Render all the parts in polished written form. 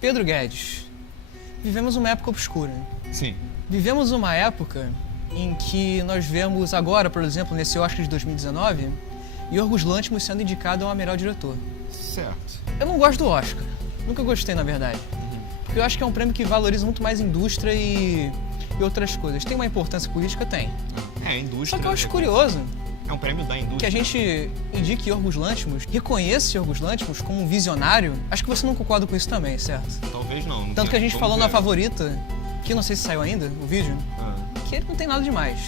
Pedro Guedes, vivemos uma época obscura. Sim. Vivemos uma época em que nós vemos agora, por exemplo, nesse Oscar de 2019, Yorgos Lanthimos sendo indicado ao melhor diretor. Certo. Eu não gosto do Oscar. Nunca gostei, na verdade. Porque eu acho que é um prêmio que valoriza muito mais indústria e outras coisas. Tem uma importância política? Tem. É, indústria. Só que eu acho curioso É um prêmio da indústria. que a gente indique Yorgos Lanthimos, reconheça Yorgos Lanthimos como um visionário. Acho que você não concorda com isso também, certo? Talvez não. Tanto que a gente Vamos falou ver. na favorita, que eu não sei se saiu ainda, o vídeo, que ele não tem nada demais.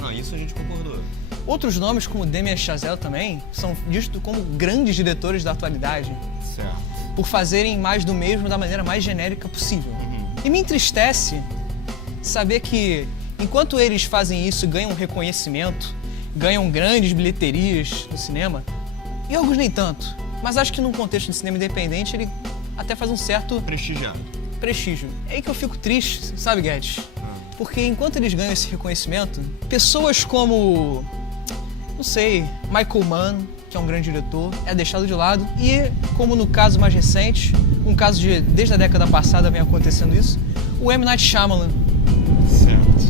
Não, isso a gente concordou. Outros nomes, como Damien Chazelle também, são vistos como grandes diretores da atualidade, Certo. por fazerem mais do mesmo da maneira mais genérica possível. E me entristece saber que, enquanto eles fazem isso e ganham reconhecimento, ganham grandes bilheterias no cinema, Yorgos nem tanto. Mas acho que num contexto de cinema independente, ele até faz um certo Prestigiado. prestígio. É aí que eu fico triste, sabe, Guedes? Porque enquanto eles ganham esse reconhecimento, pessoas como, não sei, Michael Mann, que é um grande diretor, é deixado de lado. E, como no caso mais recente, um caso de desde a década passada vem acontecendo isso, o M. Night Shyamalan,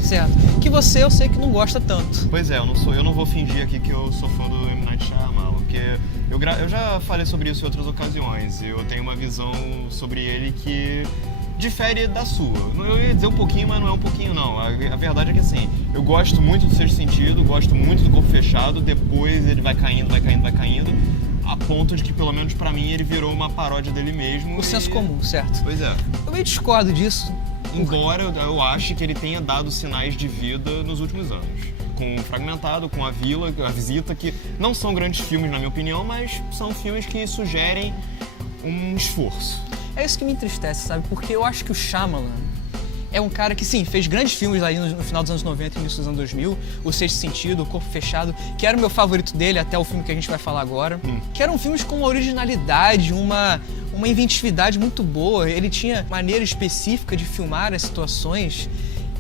certo? Que você, eu sei que não gosta tanto. Pois é, eu não vou fingir aqui que eu sou fã do M. Night Shyamalan, porque eu já falei sobre isso em outras ocasiões. Eu tenho uma visão sobre ele que difere da sua. Eu ia dizer um pouquinho, mas não é um pouquinho não. A verdade é que assim, eu gosto muito do Sexto Sentido, gosto muito do Corpo Fechado, depois ele vai caindo, a ponto de que, pelo menos pra mim, ele virou uma paródia dele mesmo. O senso comum, certo? Pois é. Eu meio discordo disso. Embora eu ache que ele tenha dado sinais de vida nos últimos anos. Com o Fragmentado, com A Vila, A Visita, que não são grandes filmes, na minha opinião, mas são filmes que sugerem um esforço. É isso que me entristece, sabe? Porque eu acho que o Shyamalan é um cara que, sim, fez grandes filmes aí no final dos anos 90 e início dos anos 2000, O Sexto Sentido, O Corpo Fechado, que era o meu favorito dele, até o filme que a gente vai falar agora. Que eram filmes com uma originalidade, uma inventividade muito boa. Ele tinha maneira específica de filmar as situações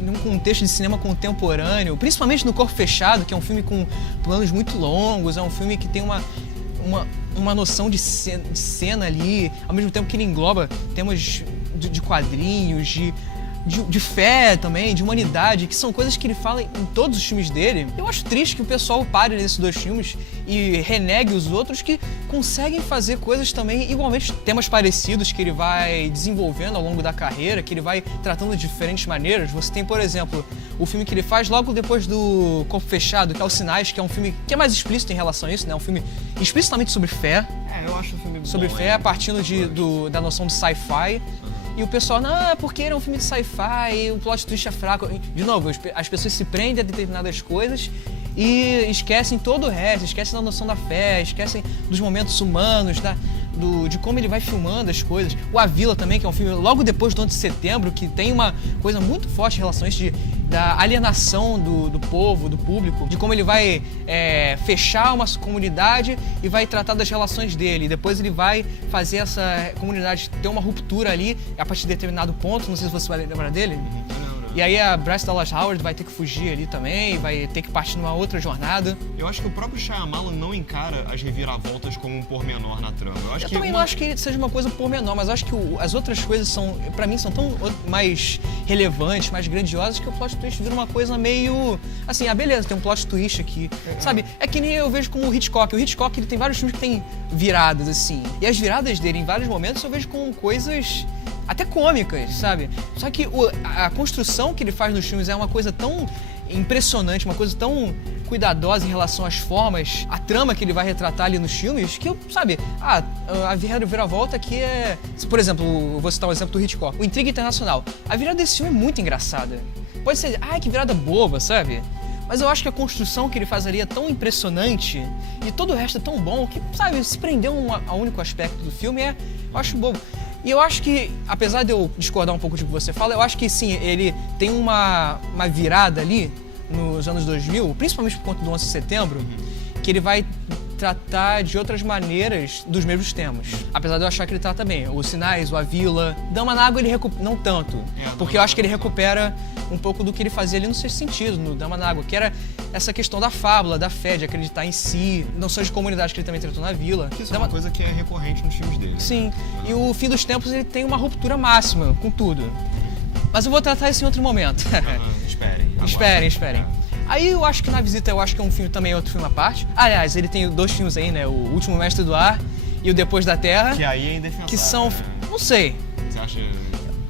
num contexto de cinema contemporâneo, principalmente no Corpo Fechado, que é um filme com planos muito longos, é um filme que tem uma noção de cena ali, ao mesmo tempo que ele engloba temas de quadrinhos, de fé também, de humanidade, que são coisas que ele fala em todos os filmes dele. Eu acho triste que o pessoal pare nesses dois filmes e renegue os outros que conseguem fazer coisas também igualmente, temas parecidos que ele vai desenvolvendo ao longo da carreira, que ele vai tratando de diferentes maneiras. Você tem, por exemplo, o filme que ele faz logo depois do Corpo Fechado, que é Os Sinais, que é um filme que é mais explícito em relação a isso, né? Um filme explicitamente sobre fé. Eu acho o filme bom. Sobre fé, partindo da noção de sci-fi. E o pessoal, não, é porque era um filme de sci-fi, o plot twist é fraco. De novo, as pessoas se prendem a determinadas coisas e esquecem todo o resto, esquecem da noção da fé, esquecem dos momentos humanos, de como ele vai filmando as coisas. O A Vila também, que é um filme logo depois do 11 de setembro, que tem uma coisa muito forte em relação a isso, da alienação do povo, do público, de como ele vai fechar uma comunidade e vai tratar das relações dele. E depois ele vai fazer essa comunidade ter uma ruptura ali, a partir de determinado ponto, não sei se você vai lembrar dele. E aí a Bryce Dallas Howard vai ter que fugir ali também, vai ter que partir numa outra jornada. Eu acho que o próprio Shyamalan não encara as reviravoltas como um pormenor na trama. Eu também não acho que seja uma coisa pormenor, mas eu acho que as outras coisas pra mim, são tão mais relevantes, mais grandiosas, que o plot twist vira uma coisa meio... Assim, beleza, tem um plot twist aqui, sabe? É que nem eu vejo como o Hitchcock. O Hitchcock, ele tem vários filmes que tem viradas, assim. E as viradas dele, em vários momentos, eu vejo como coisas até cômicas, sabe? Só que a construção que ele faz nos filmes é uma coisa tão impressionante, uma coisa tão cuidadosa em relação às formas, a trama que ele vai retratar ali nos filmes, que, sabe, a viravolta aqui é... Por exemplo, eu vou citar um exemplo do Hitchcock, o Intriga Internacional. A virada desse filme é muito engraçada. Pode ser, que virada boba, sabe? Mas eu acho que a construção que ele faz ali é tão impressionante e todo o resto é tão bom que, sabe, se prender a único aspecto do filme eu acho bobo. E eu acho que, apesar de eu discordar um pouco do que você fala, eu acho que sim, ele tem uma virada ali nos anos 2000, principalmente por conta do 11 de setembro, que ele vai tratar de outras maneiras dos mesmos temas. Apesar de eu achar que ele trata bem. Os Sinais, o A Vila, Dama na Água ele não tanto, porque eu acho que ele recupera um pouco do que ele fazia ali no Sexto Sentido, no Dama na Água, que era essa questão da fábula, da fé, de acreditar em si, noções de comunidade que ele também tratou na Vila. Isso é uma coisa que é recorrente nos filmes dele. Sim, Né? e o Fim dos Tempos ele tem uma ruptura máxima com tudo. Mas eu vou tratar isso em outro momento. Esperem. Esperem. Aí eu acho que Na Visita, eu acho que é um filme também, outro filme à parte. Aliás, ele tem 2 filmes aí, né? O Último Mestre do Ar e o Depois da Terra. Que aí é indefensável. Que são, né? não sei, Você acha...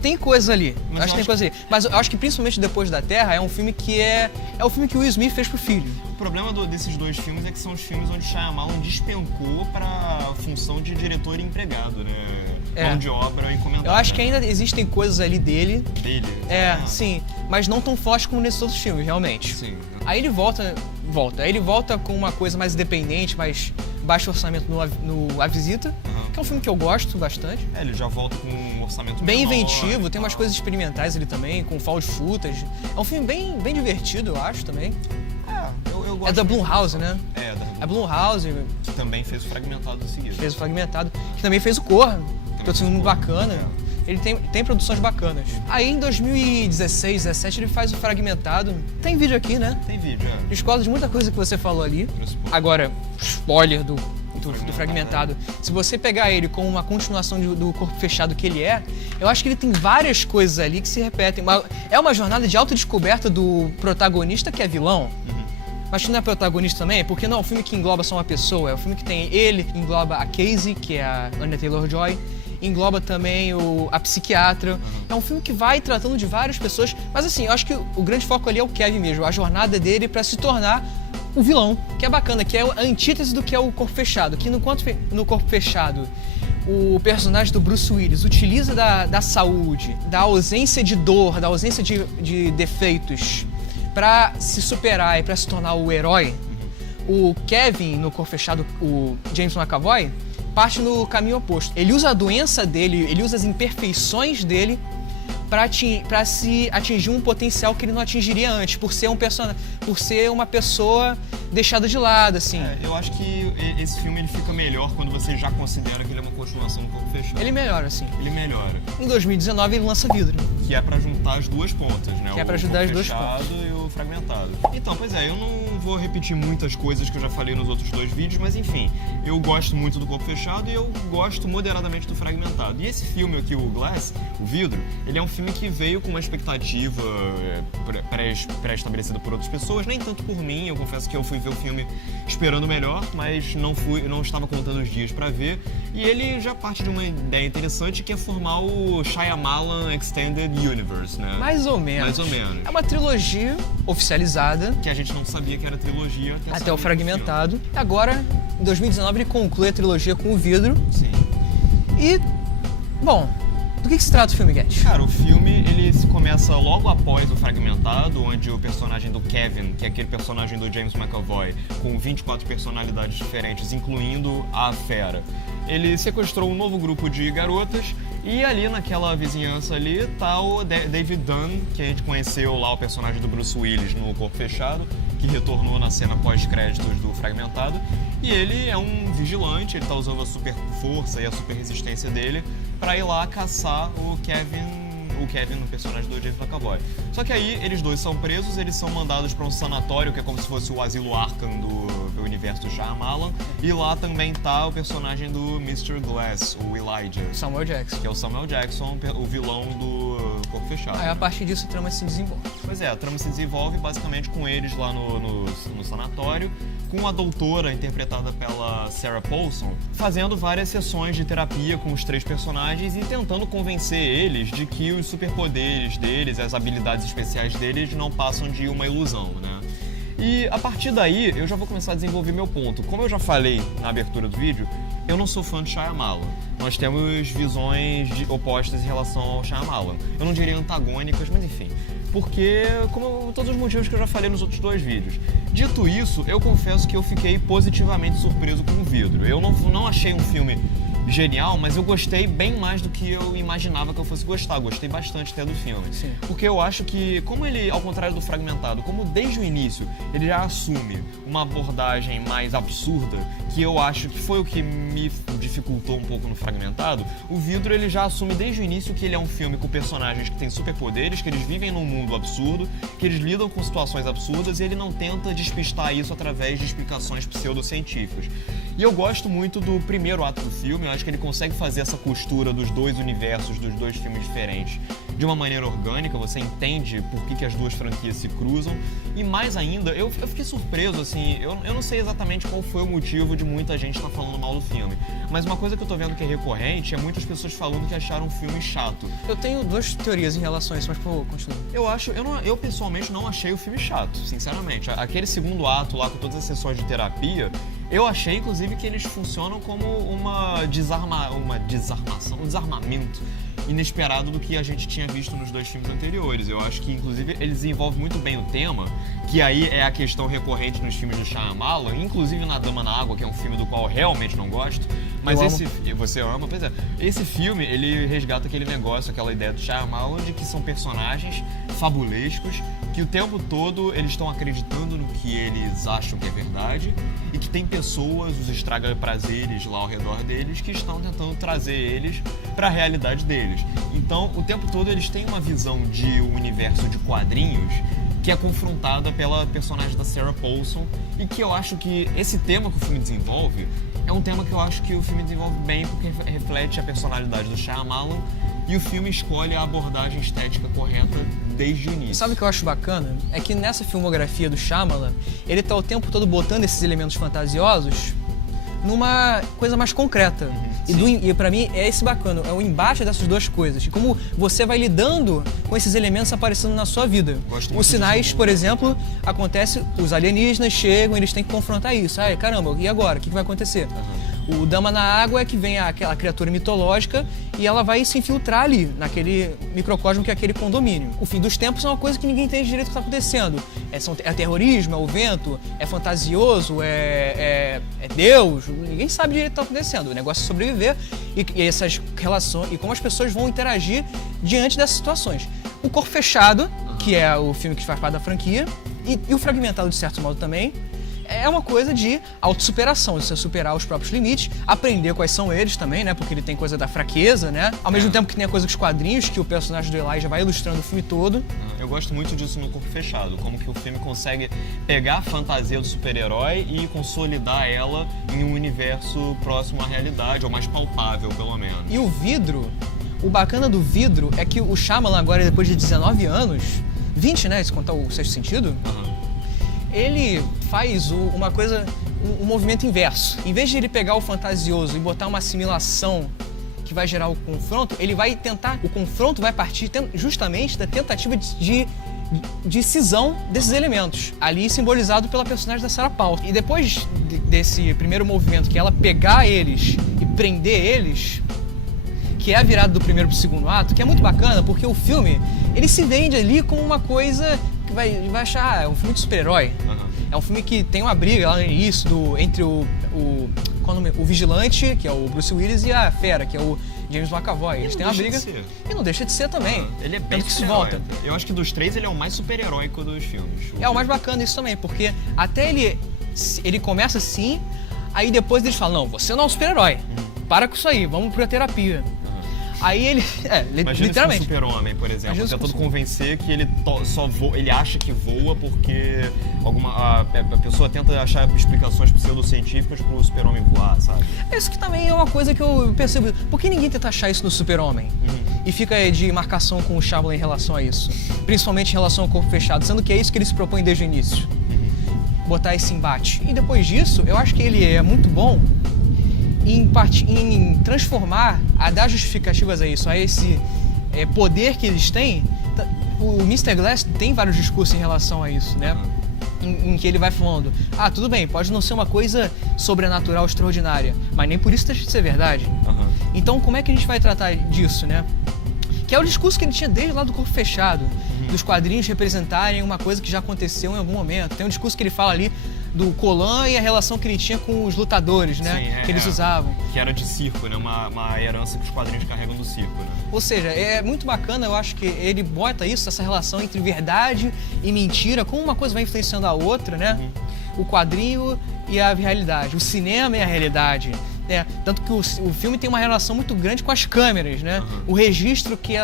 tem coisa ali. Mas Acho que tem coisa ali. Mas eu acho que principalmente Depois da Terra é um filme que é o filme que o Will Smith fez pro filho. O problema desses 2 filmes é que são os filmes onde Shyamalan despencou pra função de diretor e empregado, né? Mão de obra encomendada. Eu acho que ainda existem coisas ali dele. Dele? Sim. Mas não tão fortes como nesses outros filmes, realmente. Sim. Aí ele volta. Aí ele volta com uma coisa mais independente, mais baixo orçamento no A Visita, que é um filme que eu gosto bastante. Ele já volta com um orçamento Bem menor, inventivo, tem umas coisas experimentais ali também, com found footage. É um filme bem divertido, eu acho, também. Eu gosto. É da Blumhouse, né? É, da A Blumhouse que também fez o Fragmentado em seguida. fez o Fragmentado, que também fez o Corra, que é um filme muito bacana. Ele tem produções bacanas. Aí em 2016, 2017 ele faz o Fragmentado. Tem vídeo aqui, né? Tem vídeo, Discordo de muita coisa que você falou ali. Agora, spoiler do Fragmentado. Se você pegar ele como uma continuação do Corpo Fechado que ele é, eu acho que ele tem várias coisas ali que se repetem. É uma jornada de autodescoberta do protagonista que é vilão. Mas que não é protagonista também, porque não é um filme que engloba só uma pessoa, é um filme que tem ele, engloba a Casey, que é a Anya Taylor-Joy, engloba também a psiquiatra. É um filme que vai tratando de várias pessoas, mas assim, eu acho que o grande foco ali é o Kevin mesmo, a jornada dele pra se tornar o vilão, que é bacana, que é a antítese do que é o Corpo Fechado, que no Corpo Fechado o personagem do Bruce Willis utiliza da saúde, da ausência de dor, da ausência de defeitos pra se superar e pra se tornar o herói. O Kevin, no Corpo Fechado, o James McAvoy, parte no caminho oposto. Ele usa a doença dele, ele usa as imperfeições dele pra se atingir um potencial que ele não atingiria antes, por ser uma pessoa deixada de lado, assim. Eu acho que esse filme ele fica melhor quando você já considera que ele é uma continuação do Corpo Fechado. Ele melhora, assim. Ele melhora. Em 2019 ele lança Vidro. Que é pra juntar as 2 pontas, né? Que é pra ajudar as 2 pontas. O Corpo Fechado e o Fragmentado. Então, pois é, eu não vou repetir muitas coisas que eu já falei nos outros 2 vídeos, mas enfim, eu gosto muito do Corpo Fechado e eu gosto moderadamente do Fragmentado. E esse filme aqui, o Glass, o Vidro, ele é um filme que veio com uma expectativa pré-estabelecida por outras pessoas, nem tanto por mim. Eu confesso que eu fui ver o filme esperando melhor, mas não estava contando os dias pra ver. E ele já parte de uma ideia interessante, que é formar o Shyamalan Extended Universe, né? Mais ou menos. Mais ou menos. É uma trilogia oficializada. Que a gente não sabia que era trilogia. Até o Fragmentado. E agora, em 2019, ele conclui a trilogia com o Vidro. Sim. E, bom, do que se trata o filme, Guedes? Cara, o filme ele se começa logo após o Fragmentado, onde o personagem do Kevin, que é aquele personagem do James McAvoy, com 24 personalidades diferentes, incluindo a Fera, ele sequestrou um novo grupo de garotas e ali naquela vizinhança ali tá o David Dunn, que a gente conheceu lá, o personagem do Bruce Willis no Corpo Fechado, que retornou na cena pós-créditos do Fragmentado. E ele é um vigilante, ele tá usando a super força e a super resistência dele pra ir lá caçar o Kevin, no personagem do James McAvoy. Só que aí eles 2 são presos, eles são mandados pra um sanatório, que é como se fosse o asilo Arkham do universo do Shyamalan. E lá também tá o personagem do Mr. Glass, o Elijah. Samuel Jackson. Que é o Samuel Jackson, o vilão do Corpo Fechado. Aí a partir disso a trama se desenvolve. Pois é, a trama se desenvolve basicamente com eles lá no sanatório, com a doutora, interpretada pela Sarah Paulson, fazendo várias sessões de terapia com os 3 personagens e tentando convencer eles de que os superpoderes deles, as habilidades especiais deles não passam de uma ilusão, né? E a partir daí, eu já vou começar a desenvolver meu ponto. Como eu já falei na abertura do vídeo, eu não sou fã de Shyamalan. Nós temos visões opostas em relação ao Shyamalan. Eu não diria antagônicas, mas enfim. Porque, como todos os motivos que eu já falei nos outros 2 vídeos. Dito isso, eu confesso que eu fiquei positivamente surpreso com o Vidro. Eu não achei um filme genial, mas eu gostei bem mais do que eu imaginava que eu fosse gostar. Gostei bastante até do filme. Sim. Porque eu acho que, como ele, ao contrário do Fragmentado, como desde o início ele já assume uma abordagem mais absurda, que eu acho que foi o que me dificultou um pouco no Fragmentado, o Vidro ele já assume desde o início que ele é um filme com personagens que têm superpoderes, que eles vivem num mundo absurdo, que eles lidam com situações absurdas e ele não tenta despistar isso através de explicações pseudocientíficas. E eu gosto muito do primeiro ato do filme, eu acho que ele consegue fazer essa costura dos dois universos, dos dois filmes diferentes, de uma maneira orgânica, você entende por que as duas franquias se cruzam. E mais ainda, eu fiquei surpreso, assim, eu não sei exatamente qual foi o motivo de muita gente estar falando mal do filme, mas uma coisa que eu tô vendo que é recorrente é muitas pessoas falando que acharam o filme chato. Eu tenho duas teorias em relação a isso, mas por favor, continue. Eu pessoalmente não achei o filme chato, sinceramente. Aquele segundo ato lá com todas as sessões de terapia, eu achei, inclusive, que eles funcionam como um desarmamento inesperado do que a gente tinha visto nos dois filmes anteriores. Eu acho que, inclusive, eles desenvolvem muito bem o tema, que aí é a questão recorrente nos filmes de Shyamalan, inclusive na Dama na Água, que é um filme do qual eu realmente não gosto, mas você ama, pois é. Esse filme, ele resgata aquele negócio, aquela ideia do Shyamalan de que são personagens fabulescos, que o tempo todo eles estão acreditando no que eles acham que é verdade e que tem pessoas, os estraga-prazeres lá ao redor deles, que estão tentando trazer eles para a realidade deles. Então, o tempo todo eles têm uma visão de um universo de quadrinhos que é confrontada pela personagem da Sarah Paulson e que eu acho que esse tema que o filme desenvolve é um tema que eu acho que o filme desenvolve bem porque reflete a personalidade do Shyamalan e o filme escolhe a abordagem estética correta desde o início. Sabe o que eu acho bacana? É que nessa filmografia do Shyamalan, ele tá o tempo todo botando esses elementos fantasiosos numa coisa mais concreta. E pra mim é esse bacana, é o embate dessas duas coisas. E como você vai lidando com esses elementos aparecendo na sua vida. Os sinais, por exemplo, acontece, os alienígenas chegam, eles têm que confrontar isso. Ai, caramba, e agora? O que vai acontecer? O Dama na Água é que vem aquela criatura mitológica e ela vai se infiltrar ali, naquele microcosmo que é aquele condomínio. O fim dos tempos é uma coisa que ninguém entende direito o que está acontecendo. É terrorismo, é o vento, é fantasioso, é Deus, ninguém sabe direito o que está acontecendo. O negócio é sobreviver e essas relações, e como as pessoas vão interagir diante dessas situações. O Corpo Fechado, que é o filme que faz parte da franquia, e o Fragmentado, de certo modo, também, é uma coisa de autossuperação, de você superar os próprios limites, aprender quais são eles também, né? Porque ele tem coisa da fraqueza, né? Ao mesmo tempo que tem a coisa dos quadrinhos, que o personagem do Elijah vai ilustrando o filme todo. Eu gosto muito disso no Corpo Fechado, como que o filme consegue pegar a fantasia do super-herói e consolidar ela em um universo próximo à realidade, ou mais palpável, pelo menos. E o Vidro, o bacana do Vidro é que o Shyamalan agora, depois de 19 anos, 20, né? Se contar o Sexto Sentido, ele faz uma coisa, um movimento inverso. Em vez de ele pegar o fantasioso e botar uma assimilação que vai gerar o confronto, ele vai tentar, o confronto vai partir justamente da tentativa de cisão desses elementos, ali simbolizado pela personagem da Sarah Paulson. E depois desse primeiro movimento, que é ela pegar eles e prender eles, que é a virada do primeiro pro segundo ato, que é muito bacana, porque o filme, ele se vende ali como uma coisa que vai achar, é um filme de super-herói. É um filme que tem uma briga lá no início entre o vigilante, que é o Bruce Willis, e a fera, que é o James McAvoy. Eles têm uma briga. E não deixa de ser também. Ele é bem que se volta. Eu acho que dos três ele é o mais super-heróico dos filmes. É o mais bacana isso também, porque até ele começa assim, aí depois eles falam, não, você não é um super-herói. Para com isso aí, vamos pra terapia. Aí ele, Imagina literalmente. Se um super-homem, por exemplo, tentando convencer que ele só voa, ele acha que voa porque a pessoa tenta achar explicações pseudocientíficas pro super-homem voar, sabe? Isso que também é uma coisa que eu percebo. Por que ninguém tenta achar isso no super-homem? E fica de marcação com o Shyamalan em relação a isso? Principalmente em relação ao Corpo Fechado, sendo que é isso que ele se propõe desde o início. Botar esse embate. E depois disso, eu acho que ele é muito bom em transformar, a dar justificativas a isso, a esse poder que eles têm. O Mr. Glass tem vários discursos em relação a isso, né? Em que ele vai falando, tudo bem, pode não ser uma coisa sobrenatural extraordinária, mas nem por isso deixa de ser verdade. Então, como é que a gente vai tratar disso, né? Que é o discurso que ele tinha desde lá do Corpo Fechado, dos quadrinhos representarem uma coisa que já aconteceu em algum momento. Tem um discurso que ele fala ali do Colan e a relação que ele tinha com os lutadores, né? Sim, que eles usavam. Que era de circo, né? Uma herança que os quadrinhos carregam do circo, né? Ou seja, é muito bacana, eu acho que ele bota isso, essa relação entre verdade e mentira, como uma coisa vai influenciando a outra, né? O quadrinho e a realidade, o cinema e a realidade. Tanto que o filme tem uma relação muito grande com as câmeras, né? O registro que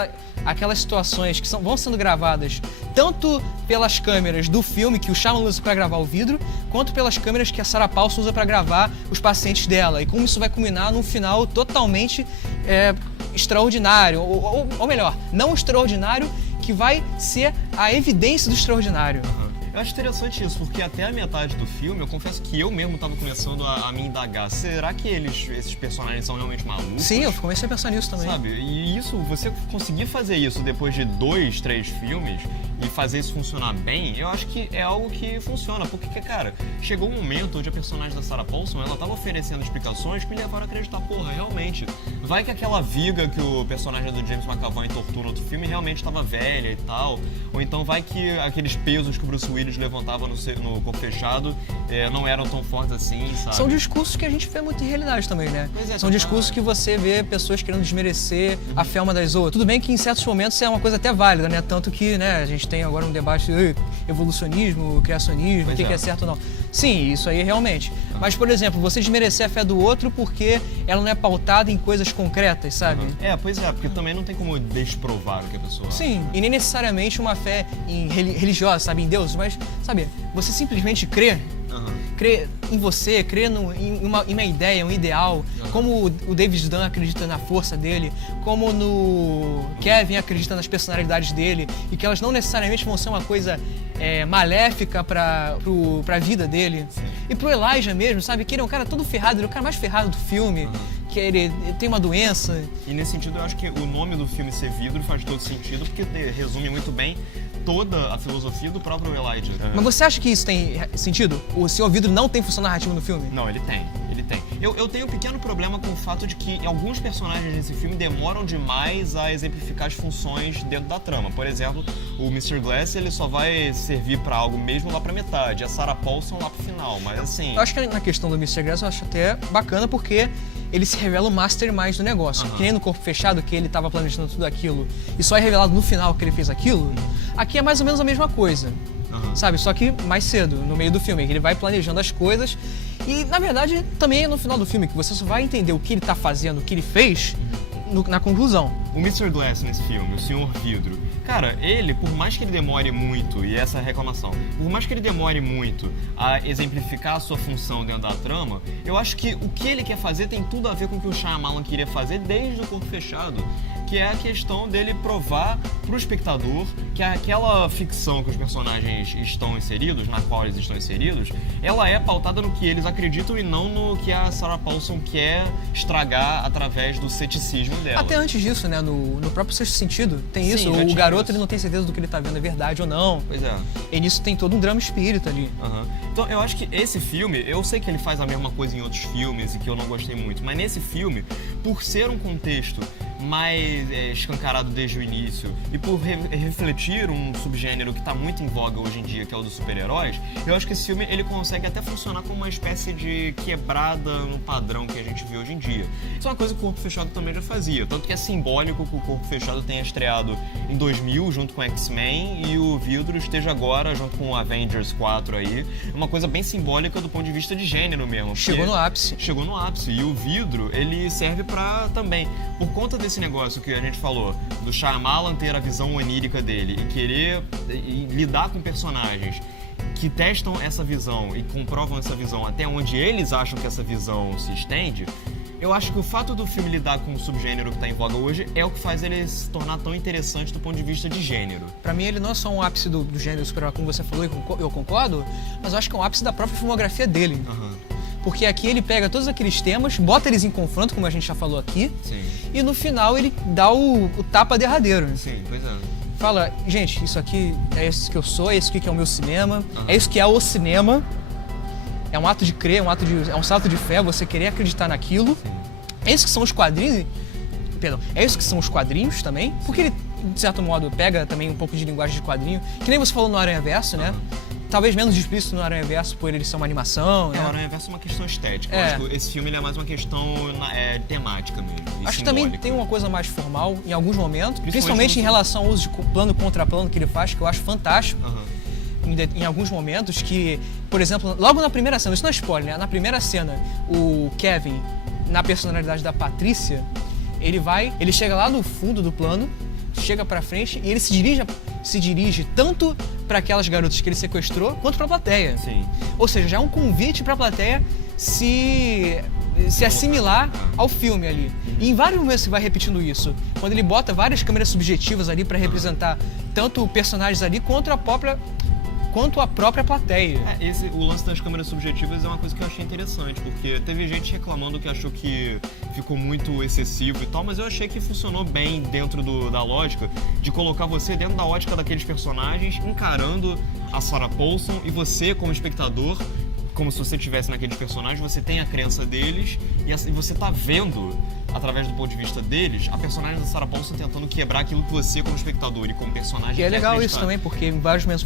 aquelas situações que vão sendo gravadas tanto pelas câmeras do filme que o Shyamalan usa para gravar o vidro, quanto pelas câmeras que a Sarah Paulson usa para gravar os pacientes dela. E como isso vai culminar num final totalmente extraordinário, ou melhor, não extraordinário, que vai ser a evidência do extraordinário. Eu acho interessante isso, porque até a metade do filme, eu confesso que eu mesmo tava começando a me indagar. Será que esses personagens são realmente malucos? Sim, eu comecei a pensar nisso também. Sabe? E isso, você conseguir fazer isso depois de 2, 3 filmes e fazer isso funcionar bem, eu acho que é algo que funciona. Porque, cara, chegou um momento onde a personagem da Sarah Paulson, ela tava oferecendo explicações que me levaram a acreditar, porra, realmente. Vai que aquela viga que o personagem do James McAvoy tortura no outro filme realmente tava velha e tal. Ou então vai que aqueles pesos que o Bruce Willis levantava no corpo fechado não eram tão fortes assim, sabe? São discursos que a gente vê muito em realidade também, né? São discursos que você vê pessoas querendo desmerecer a fé uma das outras. Tudo bem que em certos momentos é uma coisa até válida, né? Tanto que, né, a gente tem agora um debate de evolucionismo, criacionismo, o que é certo ou não. Sim, isso aí realmente. Mas, por exemplo, você desmerecer a fé do outro porque ela não é pautada em coisas concretas, sabe? Pois é, porque também não tem como desprovar o que a pessoa... Sim, e nem necessariamente uma fé religiosa, sabe, em Deus, mas, sabe, você simplesmente crê em você, crê em uma ideia, um ideal, como o David Dunn acredita na força dele, como no Kevin acredita nas personalidades dele, e que elas não necessariamente vão ser uma coisa maléfica pra vida dele. Sim. E pro Elijah mesmo, sabe, que ele é um cara todo ferrado, ele é o cara mais ferrado do filme, que ele tem uma doença. E nesse sentido eu acho que o nome do filme ser Vidro faz todo sentido, porque resume muito bem toda a filosofia do próprio Elijah. Mas você acha que isso tem sentido? O Senhor Vidro não tem função narrativa no filme? Não, ele tem. Eu tenho um pequeno problema com o fato de que alguns personagens desse filme demoram demais a exemplificar as funções dentro da trama. Por exemplo, o Mr. Glass, ele só vai servir pra algo mesmo lá pra metade, a Sarah Paulson lá pro final, mas assim... Eu acho que na questão do Mr. Glass eu acho até bacana porque ele se revela o mastermind do negócio. Que nem no Corpo Fechado, que ele tava planejando tudo aquilo e só é revelado no final que ele fez aquilo, aqui é mais ou menos a mesma coisa. Sabe, só que mais cedo, no meio do filme, que ele vai planejando as coisas e, na verdade, também é no final do filme que você só vai entender o que ele tá fazendo, o que ele fez na conclusão. O Mr. Glass nesse filme, o Senhor Vidro, cara, ele, por mais que ele demore muito, e essa é a reclamação, por mais que ele demore muito a exemplificar a sua função dentro da trama, eu acho que o que ele quer fazer tem tudo a ver com o que o Shyamalan queria fazer desde o Corpo Fechado, que é a questão dele provar pro espectador que aquela ficção que os personagens estão inseridos, na qual eles estão inseridos, ela é pautada no que eles acreditam e não no que a Sarah Paulson quer estragar através do ceticismo dela. Até antes disso, né, no próprio Sexto Sentido, tem isso, o garoto ele não tem certeza do que ele tá vendo é verdade ou não. Pois é. E nisso tem todo um drama espírita ali. Então eu acho que esse filme, eu sei que ele faz a mesma coisa em outros filmes e que eu não gostei muito, mas nesse filme, por ser um contexto mais escancarado desde o início e por refletir um subgênero que está muito em voga hoje em dia, que é o dos super-heróis, eu acho que esse filme ele consegue até funcionar como uma espécie de quebrada no padrão que a gente vê hoje em dia. Isso é uma coisa que o Corpo Fechado também já fazia, tanto que é simbólico que o Corpo Fechado tenha estreado em 2000 junto com X-Men e o Vidro esteja agora junto com o Avengers 4 aí. É uma coisa bem simbólica do ponto de vista de gênero mesmo. Chegou no ápice. Chegou no ápice. E o Vidro, ele serve pra também, por conta desse negócio que a gente falou, do Shyamalan ter a visão onírica dele e querer lidar com personagens que testam essa visão e comprovam essa visão até onde eles acham que essa visão se estende, eu acho que o fato do filme lidar com o subgênero que está em voga hoje é o que faz ele se tornar tão interessante do ponto de vista de gênero. Pra mim ele não é só um ápice do gênero super-herói, como você falou, e eu concordo, mas eu acho que é um ápice da própria filmografia dele. Porque aqui ele pega todos aqueles temas, bota eles em confronto, como a gente já falou aqui, e no final ele dá o tapa derradeiro. Sim, pois é. Fala, gente, isso aqui é isso que eu sou, é isso aqui que é o meu cinema, é isso que é o cinema. É um ato de crer, é um salto de fé, você querer acreditar naquilo. É isso que são os quadrinhos. Perdão, é isso que são os quadrinhos também, porque ele, de certo modo, pega também um pouco de linguagem de quadrinho, que nem você falou no Aranhaverso, né? talvez menos explícito no Aranhaverso por ele ser uma animação, O né? Aranhaverso é uma questão estética. É. Eu acho que esse filme ele é mais uma questão temática mesmo. E Acho que também simbólica. tem uma coisa mais formal em alguns momentos, Principalmente principalmente no- em relação ao uso de plano contra plano que ele faz, que eu acho fantástico. Aham. Em alguns momentos que, por exemplo, logo na primeira cena, isso não é spoiler, né? Na primeira cena, o Kevin, na personalidade da Patrícia, ele chega lá no fundo do plano, chega pra frente e ele se dirige tanto para aquelas garotas que ele sequestrou, quanto pra plateia. Sim. Ou seja, já é um convite pra plateia se assimilar ao filme ali. E em vários momentos você vai repetindo isso. Quando ele bota várias câmeras subjetivas ali pra representar tanto personagens ali quanto a própria plateia. O lance das câmeras subjetivas é uma coisa que eu achei interessante, porque teve gente reclamando que achou que ficou muito excessivo e tal, mas eu achei que funcionou bem dentro da lógica de colocar você dentro da ótica daqueles personagens, encarando a Sarah Paulson e você, como espectador, como se você estivesse naqueles personagens, você tem a crença deles e você tá vendo, através do ponto de vista deles, a personagem da Sarah Paulson tentando quebrar aquilo que você, como espectador e como personagem, E é quer legal isso acreditar. também, porque em vários momentos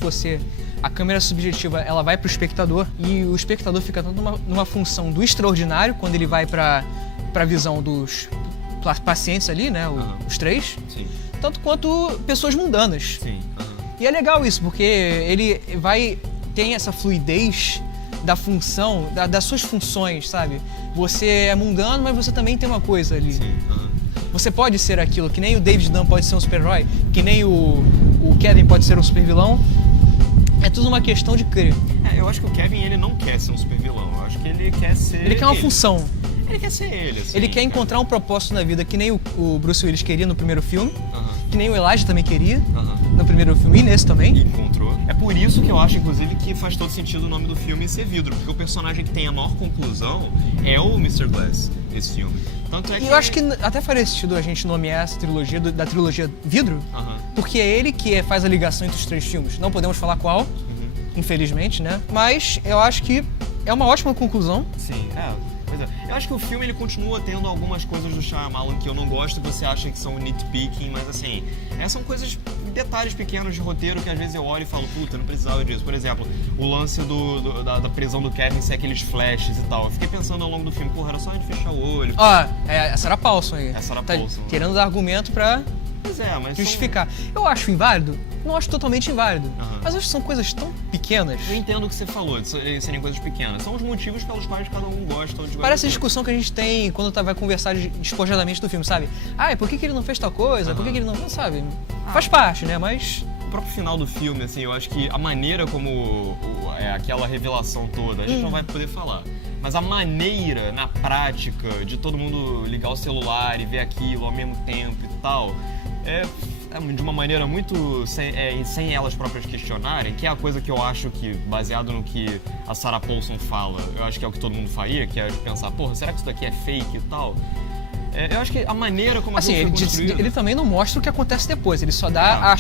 a câmera subjetiva, ela vai pro espectador e o espectador fica tanto numa função do extraordinário, quando ele vai pra visão dos pacientes ali, né, os três, Sim, tanto quanto pessoas mundanas. sim. Aham. E é legal isso, porque ele tem essa fluidez da função, das suas funções, sabe? Você é mundano, mas você também tem uma coisa ali. Sim. Aham. Você pode ser aquilo, que nem o David Dunn pode ser um super-herói, que nem o Kevin pode ser um super-vilão. É tudo uma questão de crer. Eu acho que o Kevin, ele não quer ser um super vilão. Eu acho que ele quer ser... Ele quer uma função. Ele quer ser ele, assim. Ele quer encontrar um propósito na vida, que nem o Bruce Willis queria no primeiro filme, Aham, que nem o Elijah também queria aham. no primeiro filme e nesse também. E encontrou. É por isso que eu acho, inclusive, que faz todo sentido o nome do filme ser Vidro, porque o personagem que tem a maior conclusão é o Mr. Glass nesse filme. Tanto é que... E eu acho que até faria sentido a gente nomear essa trilogia da trilogia Vidro, Aham. porque é ele que faz a ligação entre os três filmes. Não podemos falar qual, infelizmente, né? Mas eu acho que é uma ótima conclusão. Sim, pois é. Eu acho que o filme ele continua tendo algumas coisas do Shyamalan que eu não gosto e você acha que são nitpicking, mas assim, são coisas, detalhes pequenos de roteiro que às vezes eu olho e falo, puta, eu não precisava disso. Por exemplo, o lance da prisão do Kevin ser aqueles flashes e tal. Eu fiquei pensando ao longo do filme, porra, era só ele fechar o olho. Ó, é a Sarah Paulson aí. É a Sarah Tá Paulson. querendo dar argumento pra Pois é, mas justificar. Eu acho inválido? Não acho totalmente inválido. Aham. Mas acho que são coisas tão pequenas. Eu entendo o que você falou, de serem coisas pequenas. São os motivos pelos quais cada um gosta de Parece a discussão que a gente tem quando vai conversar despojadamente do filme, sabe? Ah, por que ele não fez tal coisa? Por que ele não sabe? Faz parte, né? Mas O próprio final do filme, assim, eu acho que a maneira como aquela revelação toda, a gente não vai poder falar. Mas a maneira, na prática, de todo mundo ligar o celular e ver aquilo ao mesmo tempo e tal, é de uma maneira muito sem elas próprias questionarem, que é a coisa que eu acho que, baseado no que a Sarah Paulson fala, eu acho que é o que todo mundo faria, que é pensar, porra, será que isso daqui é fake e tal? Eu acho que a maneira como assim, aquilo foi construído... ele também não mostra o que acontece depois. Ele só dá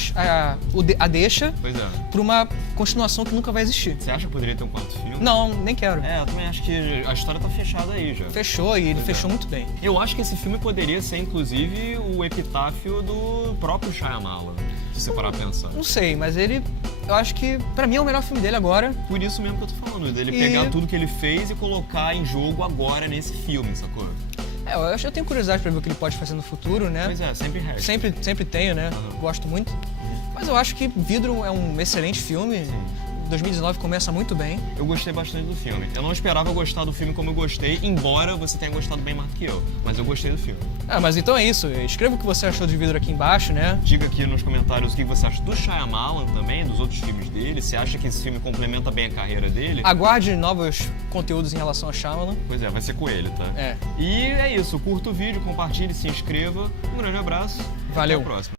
a deixa Pois é. pra uma continuação que nunca vai existir. Você acha que poderia ter um quarto filme? Não, nem quero. Eu também acho que a história tá fechada aí já. Fechou e ele Pois é. fechou muito bem. Eu acho que esse filme poderia ser, inclusive, o epitáfio do próprio Shyamalan, se você parar pra pensar. Não sei, mas eu acho que pra mim é o melhor filme dele agora. Por isso mesmo que eu tô falando, dele E- pegar tudo que ele fez e colocar em jogo agora nesse filme, sacou? Eu tenho curiosidade pra ver o que ele pode fazer no futuro, né? Pois é, sempre resta. Sempre tenho, né? Aham. Gosto muito. Mas eu acho que Vidro é um excelente filme. 2019 começa muito bem. Eu gostei bastante do filme. Eu não esperava gostar do filme como eu gostei, embora você tenha gostado bem mais do que eu. Mas eu gostei do filme. Mas então é isso. Escreva o que você achou de Vidro aqui embaixo, né? Diga aqui nos comentários o que você acha do Shyamalan também, dos outros filmes dele. Você acha que esse filme complementa bem a carreira dele? Aguarde novos conteúdos em relação a Shyamalan. Pois é, vai ser com ele, tá? É. E é isso. Curta o vídeo, compartilhe, se inscreva. Um grande abraço. Valeu. Até a próxima.